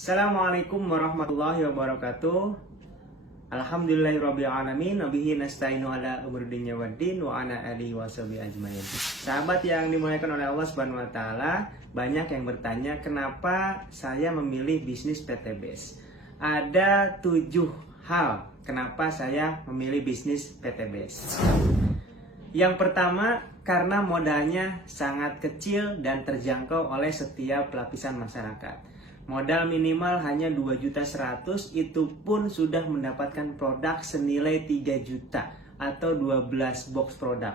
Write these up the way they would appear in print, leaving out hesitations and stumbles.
Assalamualaikum warahmatullahi wabarakatuh. Alhamdulillahirrabbilalamin. Wabihi nasta'inu ala umur dunya waddin wa ala alihi washabihi ajmain. Sahabat yang dimuliakan oleh Allah Subhanahu wa taala, banyak yang bertanya kenapa saya memilih bisnis PTBS. Ada 7 hal kenapa saya memilih bisnis PTBS. Yang pertama, karena modalnya sangat kecil dan terjangkau oleh setiap lapisan masyarakat. Modal minimal hanya 2.100.000, itu pun sudah mendapatkan produk senilai 3 juta atau 12 box produk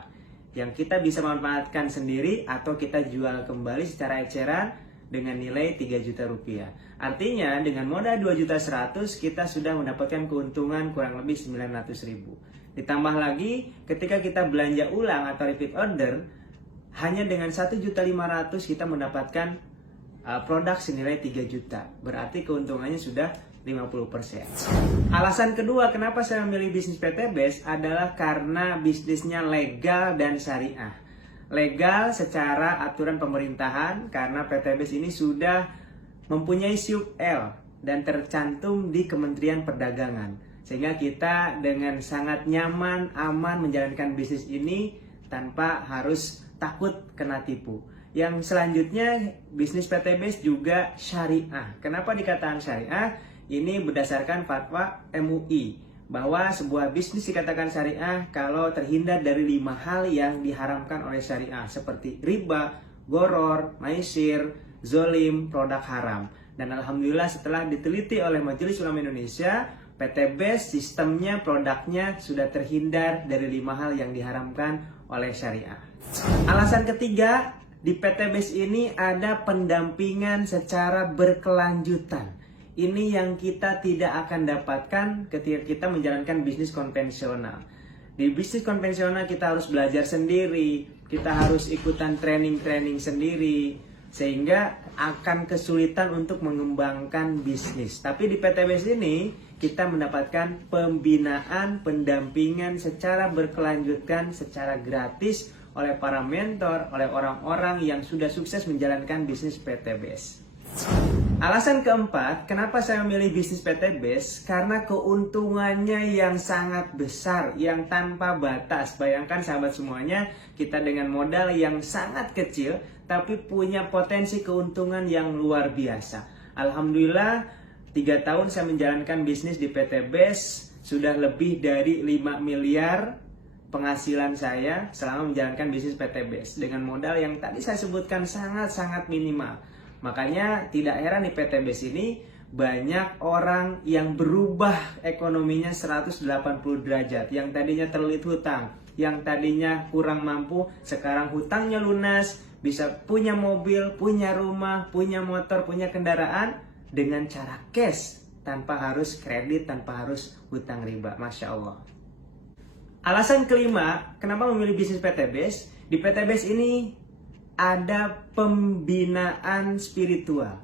yang kita bisa manfaatkan sendiri atau kita jual kembali secara eceran dengan nilai 3 juta rupiah. Artinya dengan modal 2.100.000 kita sudah mendapatkan keuntungan kurang lebih 900.000. Ditambah lagi ketika kita belanja ulang atau repeat order, hanya dengan 1.500.000 kita mendapatkan produk senilai 3 juta. Berarti keuntungannya sudah 50%. Alasan kedua kenapa saya memilih bisnis PTBS adalah karena bisnisnya legal dan syariah. Legal secara aturan pemerintahan karena PTBS ini sudah mempunyai SIUP L dan tercantum di Kementerian Perdagangan. Sehingga kita dengan sangat nyaman, aman menjalankan bisnis ini tanpa harus takut kena tipu. Yang selanjutnya, bisnis PTBS juga syariah. Kenapa dikatakan syariah? Ini berdasarkan fatwa MUI bahwa sebuah bisnis dikatakan syariah kalau terhindar dari 5 hal yang diharamkan oleh syariah seperti riba, goror, maisir, zolim, produk haram. Dan alhamdulillah setelah diteliti oleh Majelis Ulama Indonesia, PTBS sistemnya, produknya sudah terhindar dari 5 hal yang diharamkan oleh syariah. Alasan ketiga, di PTBS ini ada pendampingan secara berkelanjutan. Ini yang kita tidak akan dapatkan ketika kita menjalankan bisnis konvensional. Di bisnis konvensional kita harus belajar sendiri, kita harus ikutan training-training sendiri, sehingga akan kesulitan untuk mengembangkan bisnis. Tapi di PTBS ini kita mendapatkan pembinaan, pendampingan secara berkelanjutan, secara gratis oleh para mentor, oleh orang-orang yang sudah sukses menjalankan bisnis PTBS. Alasan keempat, kenapa saya memilih bisnis PTBS? Karena keuntungannya yang sangat besar, yang tanpa batas. Bayangkan sahabat semuanya, kita dengan modal yang sangat kecil, tapi punya potensi keuntungan yang luar biasa. Alhamdulillah, 3 tahun saya menjalankan bisnis di PTBS, sudah lebih dari 5 miliar penghasilan saya selama menjalankan bisnis PTBS dengan modal yang tadi saya sebutkan sangat-sangat minimal. Makanya tidak heran di PTBS ini banyak orang yang berubah ekonominya 180 derajat. Yang tadinya terlilit hutang, yang tadinya kurang mampu, sekarang hutangnya lunas, bisa punya mobil, punya rumah, punya motor, punya kendaraan dengan cara cash, tanpa harus kredit, tanpa harus hutang riba. Masya Allah. Alasan kelima, kenapa memilih bisnis PTBS? Di PTBS ini ada pembinaan spiritual.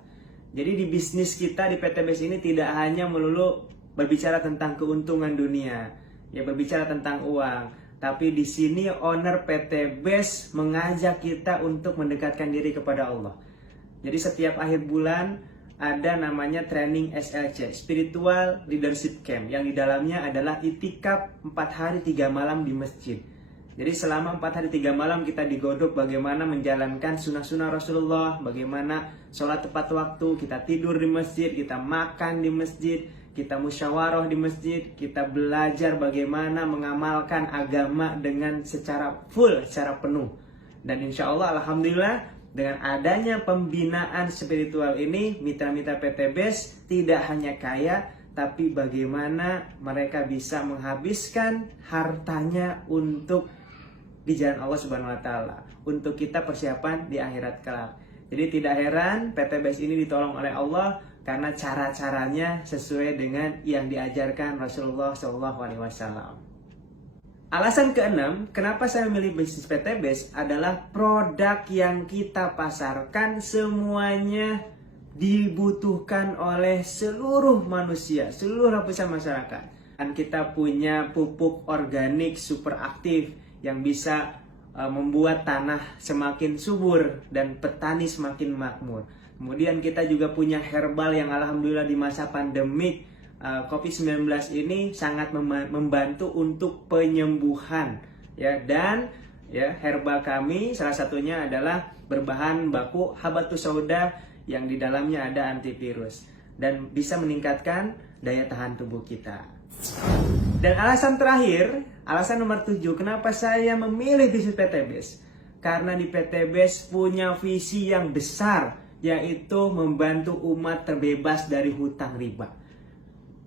Jadi di bisnis kita di PTBS ini tidak hanya melulu berbicara tentang keuntungan dunia, ya berbicara tentang uang, tapi di sini owner PTBS mengajak kita untuk mendekatkan diri kepada Allah. Jadi setiap akhir bulan ada namanya training SLC, Spiritual Leadership Camp, yang di dalamnya adalah itikaf 4 hari 3 malam di masjid. Jadi selama 4 hari 3 malam kita digodok bagaimana menjalankan sunnah-sunnah Rasulullah, bagaimana sholat tepat waktu, kita tidur di masjid, kita makan di masjid, kita musyawarah di masjid, kita belajar bagaimana mengamalkan agama dengan secara full, secara penuh. Dan insya Allah, alhamdulillah, dengan adanya pembinaan spiritual ini, mitra-mitra PTBS tidak hanya kaya, tapi bagaimana mereka bisa menghabiskan hartanya untuk di jalan Allah Subhanahu wa taala, untuk kita persiapan di akhirat kelak. Jadi tidak heran PTBS ini ditolong oleh Allah karena cara-caranya sesuai dengan yang diajarkan Rasulullah SAW. Alasan keenam, kenapa saya memilih bisnis PTBS adalah produk yang kita pasarkan semuanya dibutuhkan oleh seluruh manusia, seluruh lapisan masyarakat. Dan kita punya pupuk organik super aktif yang bisa membuat tanah semakin subur dan petani semakin makmur. Kemudian kita juga punya herbal yang alhamdulillah di masa pandemik COVID-19 ini sangat membantu untuk penyembuhan ya. Dan ya, herbal kami salah satunya adalah berbahan baku habatus sauda yang di dalamnya ada antivirus dan bisa meningkatkan daya tahan tubuh kita. Dan alasan terakhir, alasan nomor 7, kenapa saya memilih bisnis PTBS? Karena di PTBS punya visi yang besar, yaitu membantu umat terbebas dari hutang riba.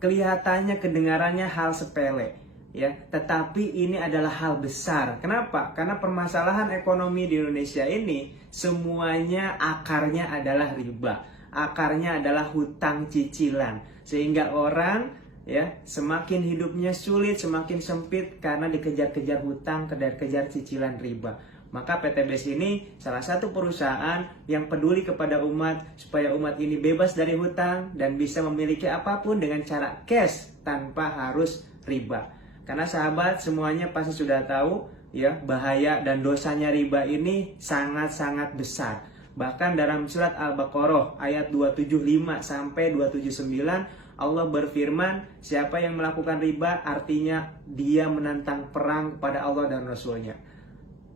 Kelihatannya, kedengarannya hal sepele, ya, tetapi ini adalah hal besar. Kenapa? Karena permasalahan ekonomi di Indonesia ini semuanya akarnya adalah riba, akarnya adalah hutang cicilan, sehingga orang ya semakin hidupnya sulit, semakin sempit karena dikejar-kejar hutang, kejar-kejar cicilan riba. Maka PTBS ini salah satu perusahaan yang peduli kepada umat supaya umat ini bebas dari hutang dan bisa memiliki apapun dengan cara cash tanpa harus riba. Karena sahabat semuanya pasti sudah tahu ya, bahaya dan dosanya riba ini sangat-sangat besar. Bahkan dalam surat Al-Baqarah ayat 275 sampai 279 Allah berfirman, siapa yang melakukan riba artinya dia menantang perang kepada Allah dan Rasulnya.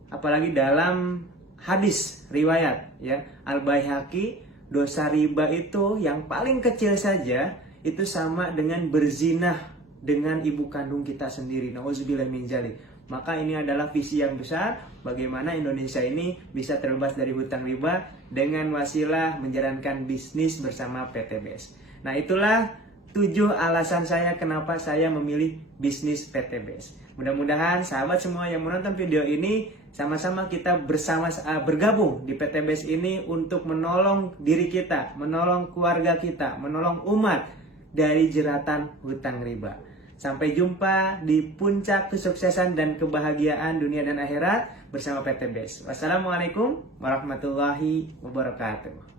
Apalagi dalam hadis riwayat ya Al-Baihaqi, dosa riba itu yang paling kecil saja itu sama dengan berzinah dengan ibu kandung kita sendiri. Nauzubillah min dzalik. Maka ini adalah visi yang besar bagaimana Indonesia ini bisa terbebas dari hutang riba dengan wasilah menjalankan bisnis bersama PTBS. Nah, itulah 7 alasan saya kenapa saya memilih bisnis PTBS. Mudah-mudahan sahabat semua yang menonton video ini sama-sama kita bergabung di PTBS ini untuk menolong diri kita, menolong keluarga kita, menolong umat dari jeratan hutang riba. Sampai jumpa di puncak kesuksesan dan kebahagiaan dunia dan akhirat bersama PTBS. Wassalamualaikum warahmatullahi wabarakatuh.